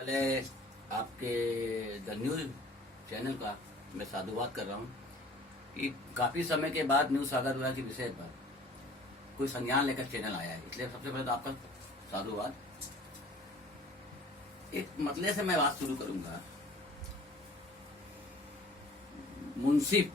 पहले आपके the news channel का मैं साधुवाद कर रहा हूँ कि काफी समय के बाद न्यूज सागर विवाह के विषय पर कोई संज्ञान लेकर चैनल आया है, इसलिए सबसे पहले तो आपका साधुवाद। एक मतले से मैं बात शुरू करूंगा। मुंसिफ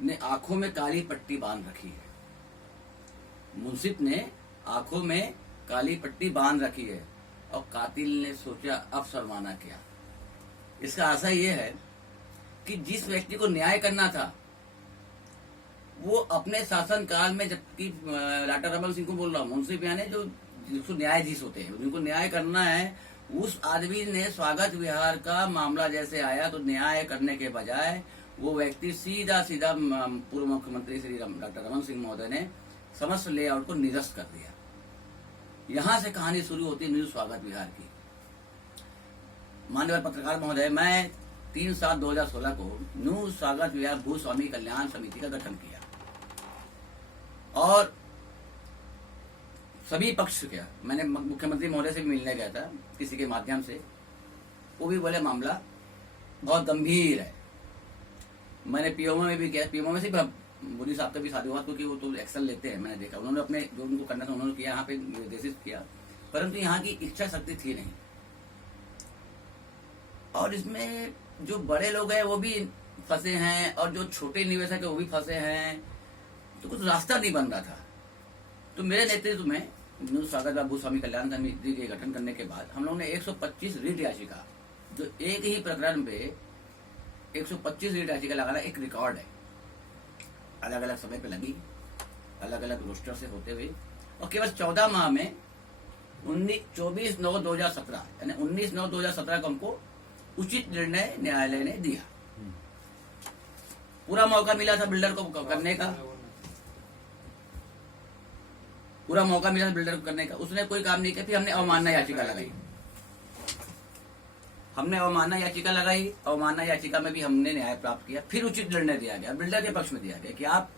ने आंखों में काली पट्टी बांध रखी है। मुंसिफ ने आंखों में काली पट्टी बांध रखी है और कातिल ने सोचा अब शर्माना क्या। इसका आशा यह है कि जिस व्यक्ति को न्याय करना था वो अपने शासन काल में, जबकि डॉक्टर रमन सिंह को बोल रहा हूँ, मुंसिफ यानी जो जिसको न्यायाधीश होते हैं, जिनको न्याय करना है, उस आदमी ने स्वागत विहार का मामला जैसे आया तो न्याय करने के बजाय वो व्यक्ति सीधा सीधा पूर्व मुख्यमंत्री श्री डॉक्टर रमन सिंह महोदय ने समस्त लेआउट को निरस्त कर दिया। यहां से कहानी शुरू होती है न्यू स्वागत विहार की। माननीय पत्रकार महोदय, मैं 3/7/2016 को न्यू स्वागत विहार भूस्वामी कल्याण समिति का गठन किया और सभी पक्ष किया। मैंने मुख्यमंत्री महोदय से भी मिलने गया था किसी के माध्यम से, वो भी बोले मामला बहुत गंभीर है। मैंने पीओमओ में भी किया, पीओमओ में से मोदी साहब का भी साधुवाद, क्योंकि वो तो एक्शन लेते हैं, मैंने देखा उन्होंने अपने जो उनको करना था उन्होंने किया, यहाँ पे निर्देशित किया, परंतु यहाँ की इच्छा शक्ति थी नहीं। और इसमें जो बड़े लोग हैं वो भी फंसे हैं और जो छोटे निवेशक है वो भी फंसे हैं, तो कुछ रास्ता नहीं बन रहा था। तो मेरे नेतृत्व में न्यू स्वागत भूस्वामी कल्याण समिति के गठन करने के बाद हम लोगों ने 125 रीट याचिका, जो एक ही प्रकरण पे 125 रीट याचिका लगाना एक रिकॉर्ड है, अलग अलग समय पे लगी, अलग अलग रोस्टर से होते हुए, और केवल 14 माह में 24/9/2017 यानी 19/9/2017 को हमको उचित निर्णय न्यायालय ने दिया। पूरा मौका मिला था बिल्डर को करने का, पूरा मौका मिला था बिल्डर को करने का, उसने कोई काम नहीं किया। फिर हमने अवमानना याचिका लगाई, अवमानना याचिका में भी हमने न्याय प्राप्त किया। फिर उचित निर्णय दिया गया, बिल्डर के पक्ष में दिया गया कि आप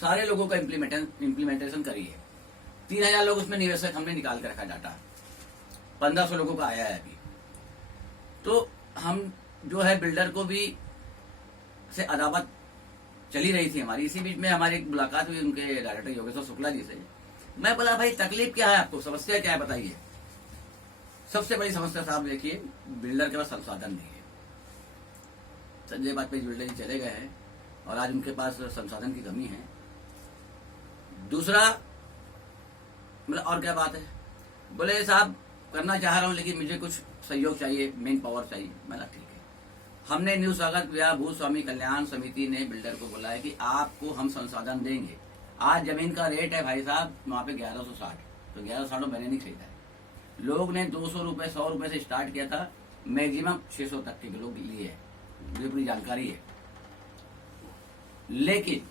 सारे लोगों का इम्प्लीमेंटेशन करिए। 3000 लोग उसमें निवेशक हमने निकाल के रखा डाटा, 1500 लोगों का आया है अभी। तो हम जो है बिल्डर को भी से अदावत चली रही थी हमारी। इसी बीच में हमारी एक मुलाकात हुई उनके डायरेक्टर योगेश्वर शुक्ला जी से। मैं बोला, भाई तकलीफ क्या है आपको, समस्या क्या है बताइए। सबसे बड़ी समस्या साहब देखिए, बिल्डर के पास संसाधन नहीं है। संजय वाजपेयी बिल्डर जी चले गए हैं और आज उनके पास संसाधन की कमी है। दूसरा मतलब और क्या बात है, बोले साहब करना चाह रहा हूं लेकिन मुझे कुछ सहयोग चाहिए, मेन पावर चाहिए। मैंने ठीक है। हमने न्यू स्वागत विहार भूस्वामी कल्याण समिति ने बिल्डर को बोला है कि आपको हम संसाधन देंगे। आज जमीन का रेट है भाई साहब वहां पे 1160, तो 1160 मैंने नहीं खरीदा है। लोग ने 200 रुपए 100 रुपए से स्टार्ट किया था, मैक्सिमम 600 तक के लोग लिए है, मुझे पूरी जानकारी है। लेकिन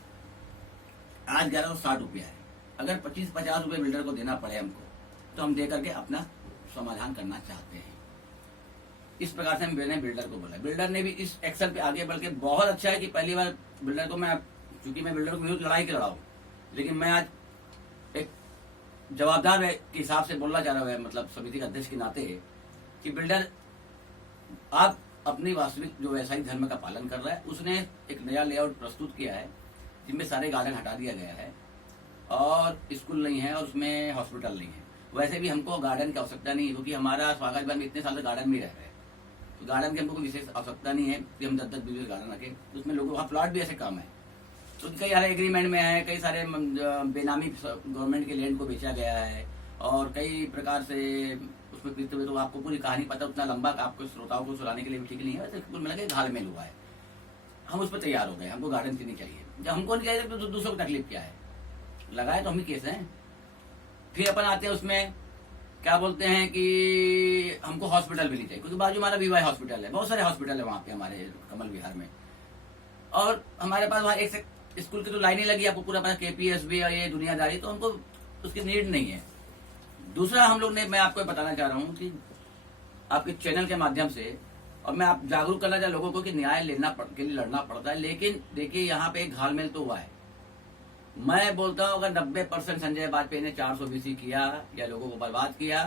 आज 1160 रुपया है। अगर 25-50 रुपए बिल्डर को देना पड़े हमको, तो हम दे करके अपना समाधान करना चाहते हैं। इस प्रकार से मैंने बिल्डर को बोला। बिल्डर ने भी इस एक्शन पे आगे बढ़ के बहुत अच्छा है कि पहली बार बिल्डर को मैं, चूंकि मैं बिल्डर को विरुद्ध लड़ाई के लड़ा हूं, लेकिन मैं आज एक जवाबदार के हिसाब से बोलना चाह रहा है, मतलब समिति के अध्यक्ष के नाते, कि बिल्डर आप अपनी वास्तविक जो वैसायिक धर्म का पालन कर रहा है। उसने एक नया लेआउट प्रस्तुत किया है जिसमें सारे गार्डन हटा दिया गया है और स्कूल नहीं है और उसमें हॉस्पिटल नहीं है। वैसे भी हमको गार्डन की आवश्यकता नहीं है, क्योंकि हमारा स्वागत में इतने साल से गार्डन में रह रहे हैं, तो गार्डन की हमको कोई विशेष आवश्यकता नहीं है कि हम 10-10 गार्डन रखें। उसमें लोगों का प्लॉट भी ऐसे काम है, तो कई सारे एग्रीमेंट में है, कई सारे बेनामी गवर्नमेंट के लैंड को बेचा गया है और कई प्रकार से उसमें पीते हुए, तो आपको पूरी कहानी पता, उतना लंबा आपको श्रोताओं को सुनाने के लिए भी ठीक नहीं है। वैसे कुल मिला के घालमेल हुआ है। हम उस पर तैयार हो गए, हमको गार्डन की नहीं चाहिए। जब हमको नहीं चाहिए तो दूसरों को तकलीफ क्या है, लगाए तो हम ही केस हैं। फिर अपन आते हैं उसमें क्या बोलते हैं कि हमको हॉस्पिटल भी नहीं चाहिए, क्योंकि बाजू हमारा बीवाई हॉस्पिटल है, बहुत सारे हॉस्पिटल है वहां पे हमारे कमल विहार में, और हमारे पास वहां एक से स्कूल की तो लाइनें लगी, आपको पूरा पता, केपीएसबी और ये दुनियादारी, तो हमको उसकी नीड नहीं है। दूसरा हम लोग ने, मैं आपको बताना चाह रहा हूँ कि आपके चैनल के माध्यम से, और मैं आप जागरूक करना चाह लोगों को कि न्याय के लिए लड़ना पड़ता है। लेकिन देखिए यहाँ पे एक घालमेल तो हुआ है। मैं बोलता हूँ अगर 90% संजय वाजपेयी ने 420 किया या लोगों को बर्बाद किया,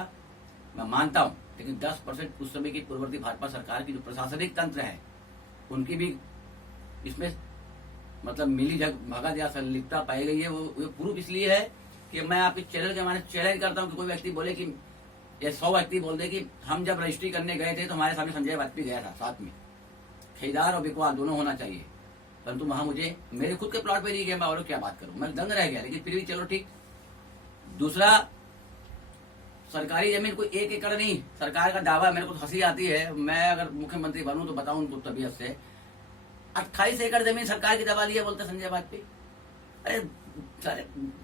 मैं मानता हूँ, लेकिन 10% उस समय की पूर्ववर्ती भाजपा सरकार की जो प्रशासनिक तंत्र है उनकी भी इसमें मतलब मिली भगत या संलिप्तता पाई गई है। वो प्रूफ इसलिए है कि मैं आपके चैनल के माने चैलेंज करता हूं कि कोई व्यक्ति बोले कि ये 100 व्यक्ति बोल दे कि हम जब रजिस्ट्री करने गए थे तो हमारे सामने संजय वाजपेयी गया था साथ में, खरीदार और बिकवाल दोनों होना चाहिए, परंतु वहां मुझे मेरे खुद के प्लॉट पे नहीं गया, मैं और क्या बात करूं, मैं दंग रह गया। लेकिन फिर भी चलो ठीक। दूसरा, सरकारी जमीन कोई 1 एकड़ नहीं, सरकार का दावा, मेरे को हंसी आती है, मैं अगर मुख्यमंत्री बनूं तो बताऊं उनको तबीयत से 28 एकड़ जमीन सरकार की दबा ली है बोलते संजय वाजपेयी। अरे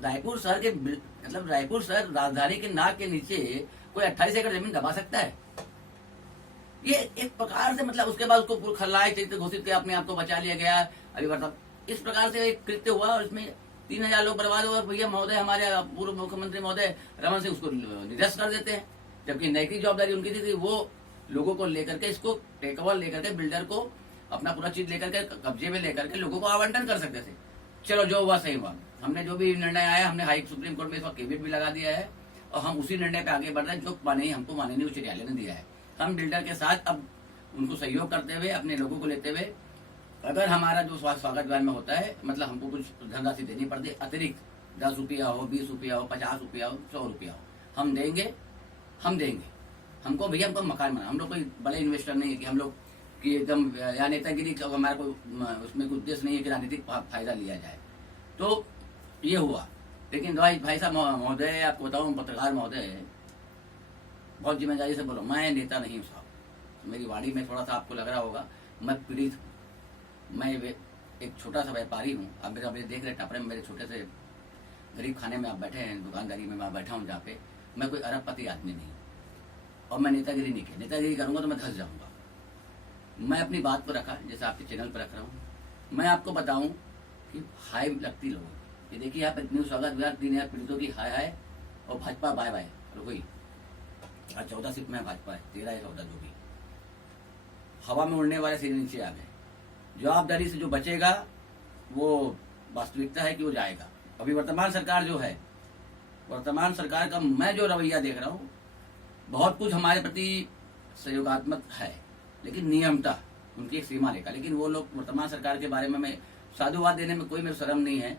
रायपुर शहर के मतलब रायपुर शहर राजधानी के नाक के नीचे कोई 28 एकड़ जमीन दबा सकता है? ये एक प्रकार से मतलब उसके बाद उसको पूरा खल्लाए चरित्र घोषित किया, अपने आप को बचा लिया गया। अभी मतलब इस प्रकार से एक कृत्य हुआ और इसमें 3000 लोग बर्बाद हुए। भैया महोदय, हमारे पूर्व मुख्यमंत्री महोदय रमन सिंह उसको निरस्त कर देते हैं, जबकि नैतिक जवाबदारी उनकी थी वो लोगों को लेकर के इसको टेक ओवर लेकर के बिल्डर को अपना पूरा चीज लेकर के कब्जे में लेकर के लोगों को आवंटन कर सकते थे। चलो जो हुआ सही हुआ, हमने जो भी निर्णय आया हमने हाई सुप्रीम कोर्ट में इस वक्त केबिट भी लगा दिया है और हम उसी निर्णय पे आगे बढ़ रहे हैं जो माने हमको माननीय उच्च न्यायालय ने दिया है। हम बिल्डर के साथ अब उनको सहयोग करते हुए अपने लोगों को लेते हुए अगर हमारा जो स्वागत विभाग में होता है मतलब हमको कुछ धनराशि देनी पड़ती है अतिरिक्त 10 रुपया हो, 20 रुपया हो, 50 रुपया हो, 100 रुपया हो, हम देंगे। हमको भैया हमको मकान बना, हम लोग कोई बड़े इन्वेस्टर नहीं है कि हम लोग कि एकदम या नेतागिरी का हमारा कोई उसमें कोई उद्देश्य नहीं है कि राजनीतिक फायदा लिया जाए। तो ये हुआ। लेकिन भाई साहब महोदय, आपको बताऊं पत्रकार महोदय, बहुत जिम्मेदारी से बोलो, मैं नेता नहीं हूँ साहब। मेरी वाणी में थोड़ा सा आपको लग रहा होगा मैं पीड़ित हूँ, मैं एक छोटा सा व्यापारी हूँ। आप मेरा देख रहे टापरे में मेरे छोटे से गरीब खाने में आप बैठे हैं, दुकानदारी में मैं बैठा हूँ जहाँ पे, मैं कोई अरबपति आदमी नहीं और मैं नेतागिरी नहीं की। नेतागिरी करूंगा तो मैं धस जाऊंगा। मैं अपनी बात पर रखा, जैसे आपके चैनल पर रख रहा हूँ। मैं आपको बताऊं कि हाय लगती लोगों की, ये देखिए यहाँ पे न्यू स्वागत विभाग 3000 पीड़ितों की हाय और भाजपा बाय बाय हुई। 14 सीट में भाजपा है, 13 या 14 जो भी हवा में उड़ने वाले सीधे नीचे आ गए। जवाबदारी से जो बचेगा वो वास्तविकता है कि वो जाएगा। अभी वर्तमान सरकार जो है, वर्तमान सरकार का मैं जो रवैया देख रहा हूँ बहुत कुछ हमारे प्रति सहयोगात्मक है, लेकिन नियमता उनकी एक सीमा रेखा। लेकिन वो लोग वर्तमान सरकार के बारे में मैं साधुवाद देने में कोई मेरे शर्म नहीं है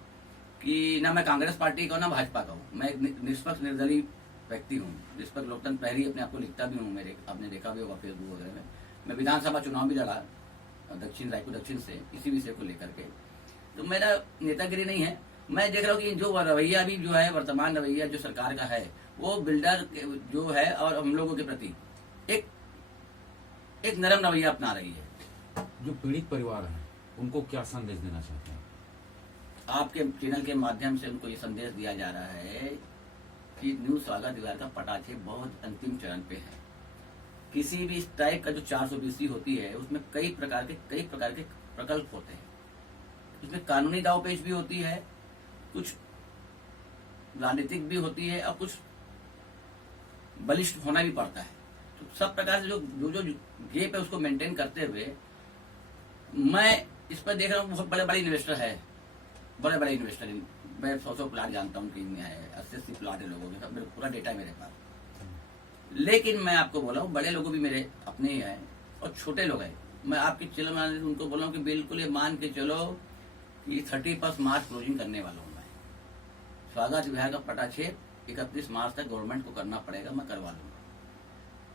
कि ना मैं कांग्रेस पार्टी का हूँ ना भाजपा का हूँ। मैं एक निष्पक्ष निर्दलीय व्यक्ति हूँ, निष्पक्ष लोकतंत्र पहले अपने आपको लिखता भी हूँ। मेरे आपने देखा भी होगा फेसबुक वगैरह में। मैं विधानसभा चुनाव भी लड़ा रायपुर दक्षिण से इसी विषय को लेकर के। तो मेरा नेतागिरी नहीं है। मैं देख रहा हूँ कि जो रवैया भी जो है, वर्तमान रवैया जो सरकार का है, वो बिल्डर जो है और हम लोगों के प्रति एक नरम रवैया अपना रही है। जो पीड़ित परिवार है उनको क्या संदेश देना चाहते हैं? आपके चैनल के माध्यम से उनको ये संदेश दिया जा रहा है कि न्यू स्वागत विभाग का पटाखे बहुत अंतिम चरण पे है। किसी भी टाइप का जो 420 होती है उसमें कई प्रकार के प्रकल्प होते हैं। उसमें कानूनी दावपेच भी होती है, कुछ राजनीतिक भी होती है और कुछ बलिष्ठ होना भी पड़ता है। तो सब प्रकार से जो गेप है उसको मेंटेन करते हुए मैं इस पर देख रहा हूँ बहुत बड़े इन्वेस्टर है, बड़े इन्वेस्टर। मैं 100 प्लाट जानता हूँ कि 80 प्लाट है लोगों के, सब पूरा डेटा है मेरे पास। लेकिन मैं आपको बोला हूँ बड़े लोगों भी मेरे अपने ही हैं और छोटे लोग हैं। मैं आपके चलो मैं उनको बोला हूँ कि बिल्कुल ये मान के चलो कि 31 मार्च क्लोजिंग करने वाला हूँ मैं। स्वागत विभाग का पटाक्षेप 31 मार्च तक गवर्नमेंट को करना पड़ेगा, मैं करवा लूंगा।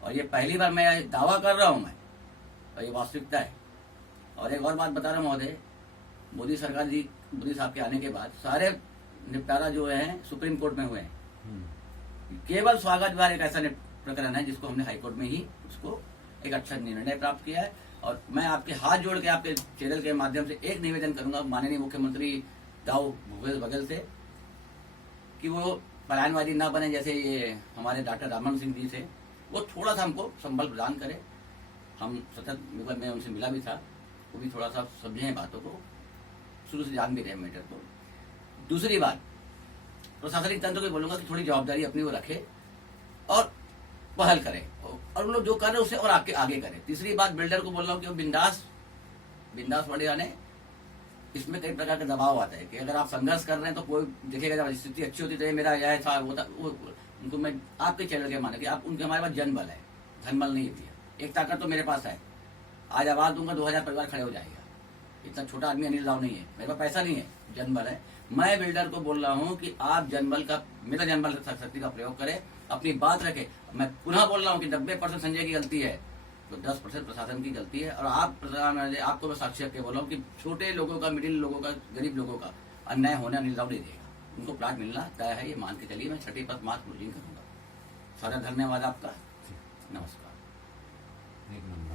और ये पहली बार मैं दावा कर रहा हूँ मैं, और ये वास्तविकता है। और एक और बात बता रहा हूँ महोदय, मोदी साहब के आने के बाद सारे निपटारा जो है सुप्रीम कोर्ट में हुए हैं। केवल स्वागत विभाग एक ऐसा प्रकरण है जिसको हमने हाईकोर्ट में ही उसको एक अच्छा निर्णय प्राप्त किया है। और मैं आपके हाथ जोड़ के आपके चैनल के माध्यम से एक निवेदन करूंगा माननीय मुख्यमंत्री दाऊ भूपेश बघेल से कि वो पलायनवादी ना बने, जैसे ये हमारे डॉक्टर रमन सिंह जी थे। वो थोड़ा सा हमको संबल प्रदान करे। हम सतत मैं उनसे मिला भी था, वो भी थोड़ा सा समझे हैं बातों को, शुरू से जान भी रहे मैटर को। दूसरी बात, प्रशासनिक तंत्र को बोलूंगा कि थोड़ी जवाबदारी अपनी वो रखे और पहल करे, और उन लोग जो कर रहे हैं उससे और आगे करे। तीसरी बात, बिल्डर को बोल रहा हूँ कि वो बिंदास बढ़े आने। इसमें कई प्रकार का दबाव आता है कि अगर आप संघर्ष कर रहे हैं तो कोई देखेगा, जब स्थिति अच्छी होती तो मेरा यह था वो था। उनको मैं आपके चैनल के माने कि आप उनके हमारे पास जनबल है, धनबल नहीं है भैया, एक ताकत तो मेरे पास है। आज आवाज दूंगा 2000 परिवार खड़े हो जाएगा। इतना छोटा आदमी अनिल राव नहीं है, मेरे पास पैसा नहीं है, जनबल है। मैं बिल्डर को बोल रहा हूं कि आप जनबल का, मेरा जनबल शक्ति का प्रयोग करें, अपनी बात रखें। मैं पुनः बोल रहा हूं कि 90% संजय की गलती है तो 10% प्रशासन की गलती है। और आपको मैं साक्षी रख के बोल रहा हूँ कि छोटे लोगों का, मिडिल लोगों का, गरीब लोगों का अन्याय होने अनिल राव नहीं देगा। उनको प्लाट मिलना तय है, ये मान के चलिए। मैं 6 पर मार्च क्लोजिंग करूंगा। सारा धन्यवाद आपका, नमस्कार। एक नंबर।